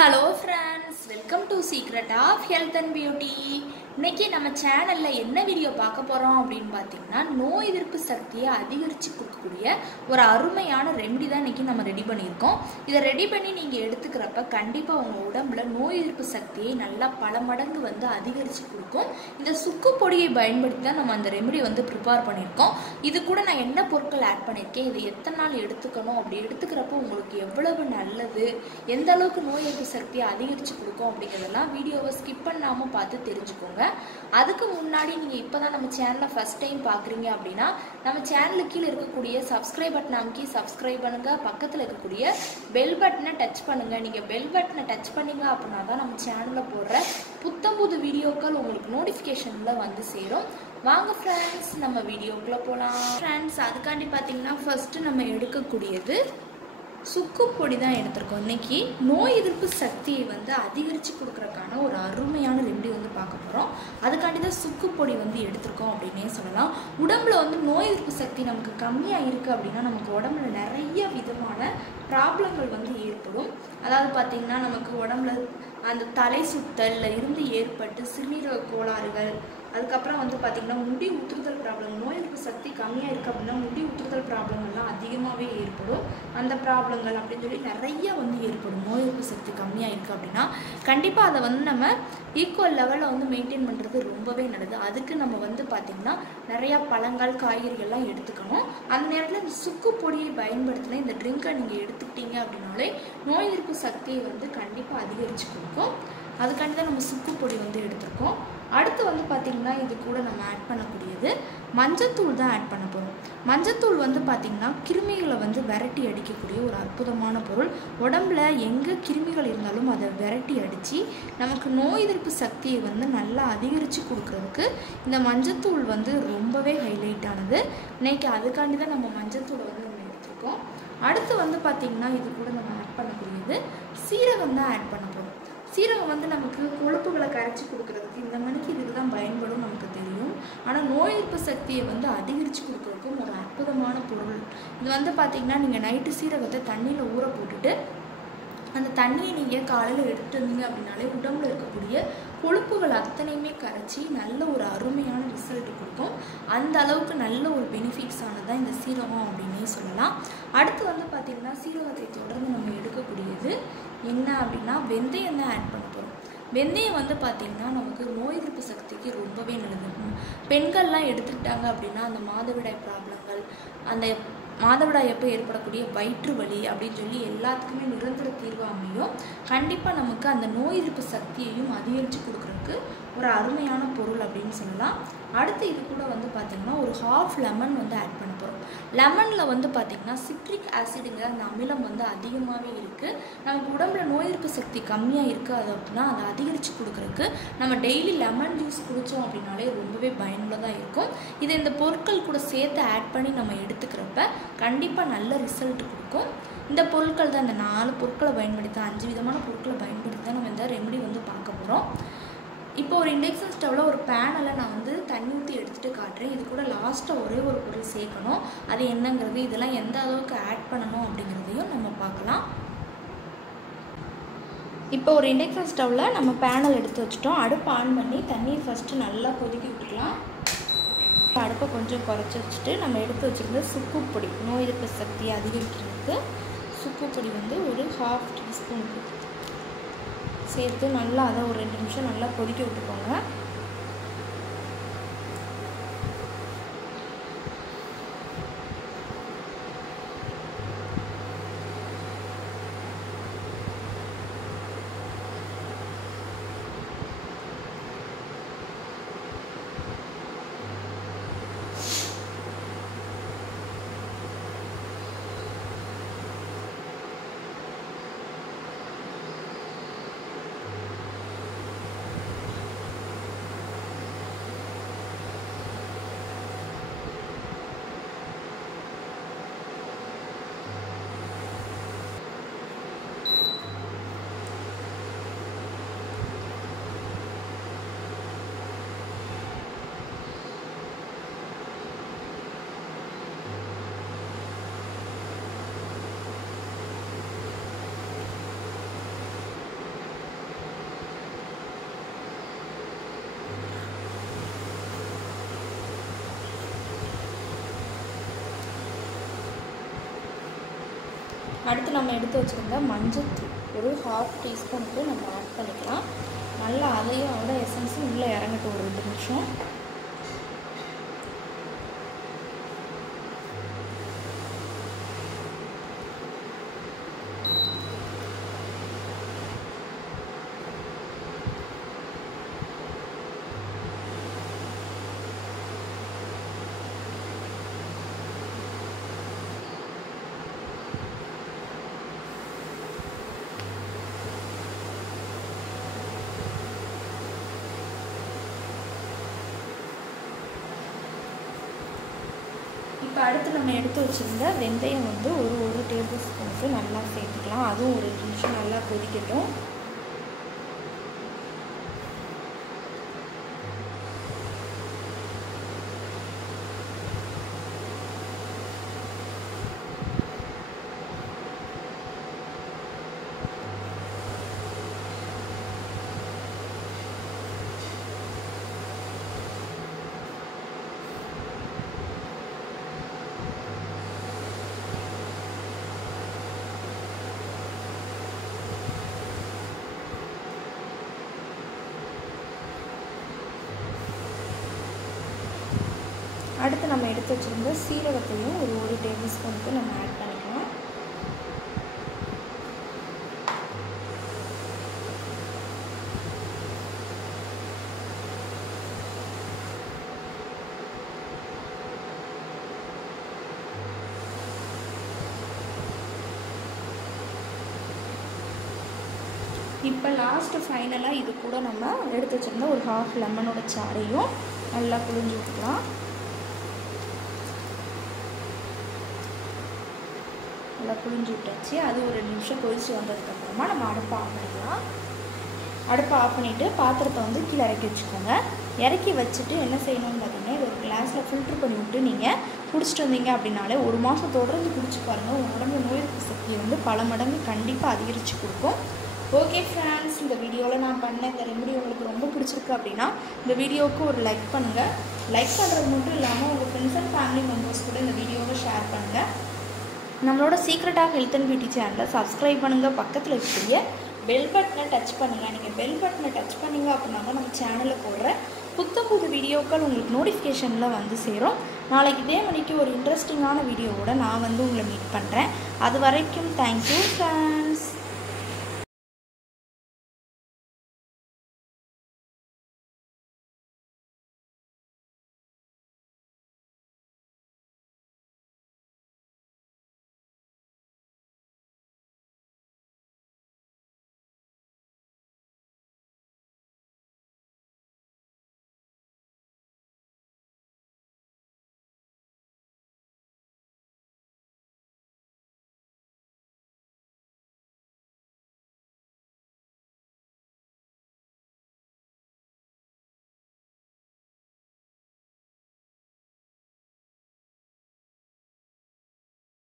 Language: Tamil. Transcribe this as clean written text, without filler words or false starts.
Hello friends, welcome to Secret of Health and Beauty. இன்னைக்கு நம்ம சேனல்ல என்ன வீடியோ பார்க்க போறோம் அப்படினு பாத்தீங்கன்னா நோய் எதிர்ப்பு சக்தியை அதிகரிச்சு கொடுக்கக்கூடிய ஒரு அருமையான ரெமெடி தான் இன்னைக்கு நம்ம ரெடி பண்ணியிருக்கோம். இத ரெடி பண்ணி நீங்க எடுத்துக்கறப்ப கண்டிப்பா உங்க உடம்புல நோய் எதிர்ப்பு சக்தியை நல்லா பல மடங்கு அதிகரிச்சு கொடுக்கும். இந்த சுக்கு பொடியை பயன்படுத்தி தான் நம்ம அந்த ரெமெடி ப்ரிப்பேர் பண்ணியிருக்கோம். இது கூட நான் என்ன பொருட்கள் ஆட் பண்ணியிருக்கேன், இது எத்தனை நாள் எடுத்துக்கணும், அப்படி எடுத்துக்கிறப்ப உங்களுக்கு எவ்வளவு நல்லது, எந்த அளவுக்கு நோய் எதிர்ப்பு சக்தியை அதிகரிச்சு கொடுக்கும் அப்படிங்கிறதெல்லாம் வீடியோவை ஸ்கிப் பண்ணாம பார்த்து தெரிஞ்சுக்கோங்க. அதுக்கு முன்னாடி நீங்க இப்பதான் நம்ம சேனலை ஃபர்ஸ்ட் டைம் பாக்குறீங்க அப்படின்னா நம்ம சேனலுக்கு கீழ இருக்கக்கூடிய சப்ஸ்கிரைப் பட்டன் அமைக்கி சப்ஸ்கிரைப் பண்ணுங்க. பக்கத்துல இருக்கக்கூடிய பெல் பட்டனை டச் பண்ணுங்க. நீங்க பெல் பட்டனை டச் பண்ணீங்க அப்படின்னா தான் நம்ம சேனல்ல போடுற புத்தம்புது வீடியோக்கள் உங்களுக்கு நோட்டிபிகேஷன்ல சேரும். வாங்க ஃப்ரெண்ட்ஸ், நம்ம வீடியோக்குள்ள போலாம். ஃப்ரெண்ட்ஸ், அதுக்காண்டி பாத்தீங்கன்னா ஃபர்ஸ்ட் நம்ம எடுக்கக்கூடியது சுக்கு பொடி தான் எடுத்திருக்கோம். இன்னைக்கு நோய் எதிர்ப்பு சக்தியை அதிகரித்து கொடுக்கறதுக்கான ஒரு அருமையான ரெமெடி பார்க்க போகிறோம். அதுக்காண்டி தான் சுக்கு பொடி எடுத்திருக்கோம் அப்படின்னே சொல்லலாம். உடம்புல நோய் எதிர்ப்பு சக்தி நமக்கு கம்மியாக இருக்குது அப்படின்னா நமக்கு உடம்புல நிறைய விதமான ப்ராப்ளங்கள் ஏற்படும். அதாவது பார்த்திங்கன்னா நமக்கு உடம்புல அந்த தலை சுத்தல்ல இருந்து ஏற்பட்டு சிறுநீரக கோளாறுகள், அதுக்கப்புறம் பார்த்திங்கன்னா முடி உத்துறுதல் ப்ராப்ளம், நோய் எதிர்ப்பு சக்தி கம்மியாக இருக்குது அப்படின்னா முடி உத்துறுதல் ப்ராப்ளங்கள்லாம் அதிகமாகவே ஏற்படும். அந்த ப்ராப்ளங்கள் அப்படின்னு சொல்லி நிறைய ஏற்படும். நோய் எதிர்ப்பு சக்தி கம்மியாக இருக்குது அப்படின்னா கண்டிப்பாக அதை நம்ம ஈக்குவல் லெவலில் மெயின்டைன் பண்ணுறது ரொம்பவே நல்லது. அதுக்கு நம்ம பார்த்திங்கன்னா நிறையா பழங்கள் காய்கறிகள்லாம் எடுத்துக்கணும். அந்த நேரத்தில் இந்த சுக்கு பொடியை பயன்படுத்தின இந்த ட்ரிங்கை நீங்கள் எடுத்துக்கிட்டீங்க அப்படின்னாலே நோய் எதிர்ப்பு சக்தியை கண்டிப்பாக அதிகரித்து கொடுக்கும். அதுக்காண்டி தான் நம்ம சுக்கு பொடி எடுத்திருக்கோம். அடுத்து பார்த்திங்கன்னா இது கூட நம்ம ஆட் பண்ணக்கூடியது மஞ்சத்தூள் தான் ஆட் பண்ண போகிறோம். மஞ்சத்தூள் பார்த்திங்கன்னா கிருமிகளை விரட்டி அடிக்கக்கூடிய ஒரு அற்புதமான பொருள். உடம்புல எங்கே கிருமிகள் இருந்தாலும் அதை விரட்டி அடித்து நமக்கு நோய் எதிர்ப்பு சக்தியை நல்லா அதிகரித்து கொடுக்குறதுக்கு இந்த மஞ்சத்தூள் ரொம்பவே ஹைலைட் ஆனது. இன்னைக்கு அதுக்காண்டி தான் நம்ம மஞ்சத்தூளை நம்ம எடுத்துருக்கோம். அடுத்து பார்த்திங்கன்னா இது கூட நம்ம ஆட் பண்ணக்கூடியது சீரகம் தான் ஆட் பண்ண போகிறோம். சீரகம் நமக்கு கொழுப்புகளை கரைச்சி கொடுக்கறதுக்கு இந்த மணிக்கு இதுக்கு தான் பயன்படும் நமக்கு தெரியும். ஆனால் நோய் எதிர்ப்பு சக்தியை அதிகரித்து கொடுக்கறதுக்கும் ஒரு அற்புதமான பொருள். இது பார்த்திங்கன்னா நீங்கள் நைட்டு சீரகத்தை தண்ணியில் ஊற போட்டுட்டு அந்த தண்ணியை நீங்கள் காலையில் எடுத்துட்டு வந்தீங்க அப்படின்னாலே உடம்புல இருக்கக்கூடிய கொழுப்புகள் அத்தனையுமே கரைச்சி நல்ல ஒரு அருமையான ரிசல்ட் கொடுக்கும். அந்த அளவுக்கு நல்ல ஒரு பெனிஃபிட்ஸ் ஆனதான் இந்த சீரகம் அப்படின்னே சொல்லலாம். அடுத்து பார்த்திங்கன்னா சீரகத்தை தொடர்ந்து நம்ம எடுக்கக்கூடியது என்ன அப்படின்னா வெந்தயம் தான் ஆட் பண்ண போகிறோம். வெந்தயம் பார்த்திங்கன்னா நமக்கு நோய் எதிர்ப்பு சக்திக்கு ரொம்பவே நல்லது. பெண்கள்லாம் எடுத்துக்கிட்டாங்க அப்படின்னா அந்த மாதவிடாய் ப்ராப்ளங்கள், அந்த மாதவிடாய் எப்போ ஏற்படக்கூடிய வயிற்று வலி அப்படின்னு சொல்லி எல்லாத்துக்குமே நிரந்தர தீர்வு அமையும். கண்டிப்பாக நமக்கு அந்த நோய் எதிர்ப்பு சக்தியையும் அதிகரித்து கொடுக்குறதுக்கு ஒரு அருமையான பொருள் அப்படின்னு சொல்லலாம். அடுத்து இது கூட பார்த்திங்கன்னா ஒரு ஹாஃப் லெமன் ஆட் பண்ண போகிறோம். லெமனில் பார்த்திங்கன்னா சிட்ரிக் ஆசிடுங்கிற அந்த அமிலம் அதிகமாகவே இருக்குது. நமக்கு உடம்புல நோய் எதிர்ப்பு சக்தி கம்மியாக இருக்குது அது அப்படின்னா அதை அதிகரித்து கொடுக்குறதுக்கு நம்ம டெய்லி லெமன் ஜூஸ் குடித்தோம் அப்படின்னாலே ரொம்பவே பயனுள்ளதாக இருக்கும். இதை இந்த பொருட்கள் கூட சேர்த்து ஆட் பண்ணி நம்ம எடுத்துக்கிறப்ப கண்டிப்பாக நல்ல ரிசல்ட் கொடுக்கும். இந்த பொருட்கள் தான், இந்த 4 பொருட்களை பயன்படுத்தி 5 விதமான பொருட்களை பயன்படுத்தி தான் நம்ம இந்த ரெமெடி பார்க்க போகிறோம். இப்போ ஒரு இண்டக்ஷன் ஸ்டவ்வில் ஒரு பேனில் நான் தண்ணி ஊற்றி எடுத்துகிட்டு காட்டுறேன். இது கூட லாஸ்ட்டாக ஒரே ஒரு பொருள் சேர்க்கணும். அது என்னங்கிறது, இதெல்லாம் எந்த அளவுக்கு ஆட் பண்ணணும் அப்படிங்கிறதையும் நம்ம பார்க்கலாம். இப்போ ஒரு இண்டக்ஷன் ஸ்டவ்வில் நம்ம பேனல் எடுத்து வச்சுட்டோம். அடுப்பு ஆன் பண்ணி தண்ணியை ஃபஸ்ட்டு நல்லா கொதிக்க விட்டுக்கலாம். அடுப்பை கொஞ்சம் குறைச்சி வச்சுட்டு நம்ம எடுத்து வச்சுருந்த சுக்கு பொடி, நோய் எதிர்ப்பு சக்தியை அதிகரிக்கிறதுக்கு சுக்கு பொடி ஒரு 1/2 டீஸ்பூன் சேர்த்து நல்லா அதை ஒரு 2 நிமிஷம் நல்லா கொதிக்க விட்டுக்கோங்க. அடுத்து நம்ம எடுத்து வச்சுருந்த மஞ்சள்தூள் ஒரு 1/2 டீஸ்பூனுக்கு நம்ம ஆட் பண்ணிக்கலாம். நல்லா அதையும் அதோட எசன்ஸும் உள்ளே இறங்கட்டும் ஒரு 2 நிமிஷம். இப்போ அடுத்து நம்ம எடுத்து வச்சுருந்த வெந்தயம் வந்து ஒரு டேபிள் ஸ்பூனுக்கு நல்லா சேர்த்துக்கலாம். அதுவும் ஒரு 2 நிமிஷம் நல்லா கொதிக்கட்டும். அடுத்து நம்ம எடுத்து வச்சுருந்த சீரகத்தையும் ஒரு டேபிள் ஸ்பூனுக்கு நம்ம ஆட் பண்ணிக்கலாம். இப்போ லாஸ்ட்டு ஃபைனலாக இது கூட நம்ம எடுத்து வச்சுருந்த ஒரு 1/2 லெமனோட சாறையும் நல்லா புழிஞ்சு விட்டுக்கலாம். நல்லா புழிஞ்சு விட்டாச்சு. அது ஒரு 2 நிமிஷம் கொதிச்சு வந்ததுக்கப்புறமா நம்ம அடுப்பை ஆஃப் பண்ணிக்கலாம். அடுப்பை ஆஃப் பண்ணிவிட்டு பாத்திரத்தை வந்து கீழே இறக்கி வச்சுக்கோங்க. இறக்கி வச்சுட்டு என்ன செய்யணும்னு பார்த்தீங்கன்னா, இது ஒரு கிளாஸில் ஃபில்ட்ரு பண்ணி விட்டு நீங்கள் குடிச்சிட்டு வந்தீங்க அப்படின்னாலே 1 மாதம் தொடர்ந்து குடிச்சு பாருங்கள். உங்கள் உடம்பு நோய் எதிர்ப்பு சக்தியை வந்து பல மடங்கு கண்டிப்பாக அதிகரித்து கொடுக்கும். ஓகே ஃப்ரெண்ட்ஸ், இந்த வீடியோவில் நான் பண்ண இந்த ரெமெடி உங்களுக்கு ரொம்ப பிடிச்சிருக்கு அப்படின்னா இந்த வீடியோவுக்கு ஒரு லைக் பண்ணுங்கள். லைக் பண்ணுறது மட்டும் இல்லாமல் உங்கள் ஃப்ரெண்ட்ஸ் அண்ட் ஃபேமிலி மெம்பர்ஸ் கூட இந்த வீடியோவை ஷேர் பண்ணுங்கள். நம்மளோட secret of health and beauty சேனலை சப்ஸ்கிரைப் பண்ணுங்கள். பக்கத்தில் இருக்கக்கூடிய பெல் பட்டனை டச் பண்ணுங்கள். நீங்கள் பெல் பட்டனை டச் பண்ணிங்க அப்படின்னா தான் நம்ம சேனலில் போடுற புது வீடியோக்கள் உங்களுக்கு நோட்டிஃபிகேஷனில் வந்து சேரும். நாளைக்கு இதே மணிக்கு ஒரு இன்ட்ரெஸ்டிங்கான வீடியோவோட நான் வந்து உங்களை மீட் பண்ணுறேன். அது வரைக்கும் தேங்க்யூ ஃப்ரெண்ட்ஸ்.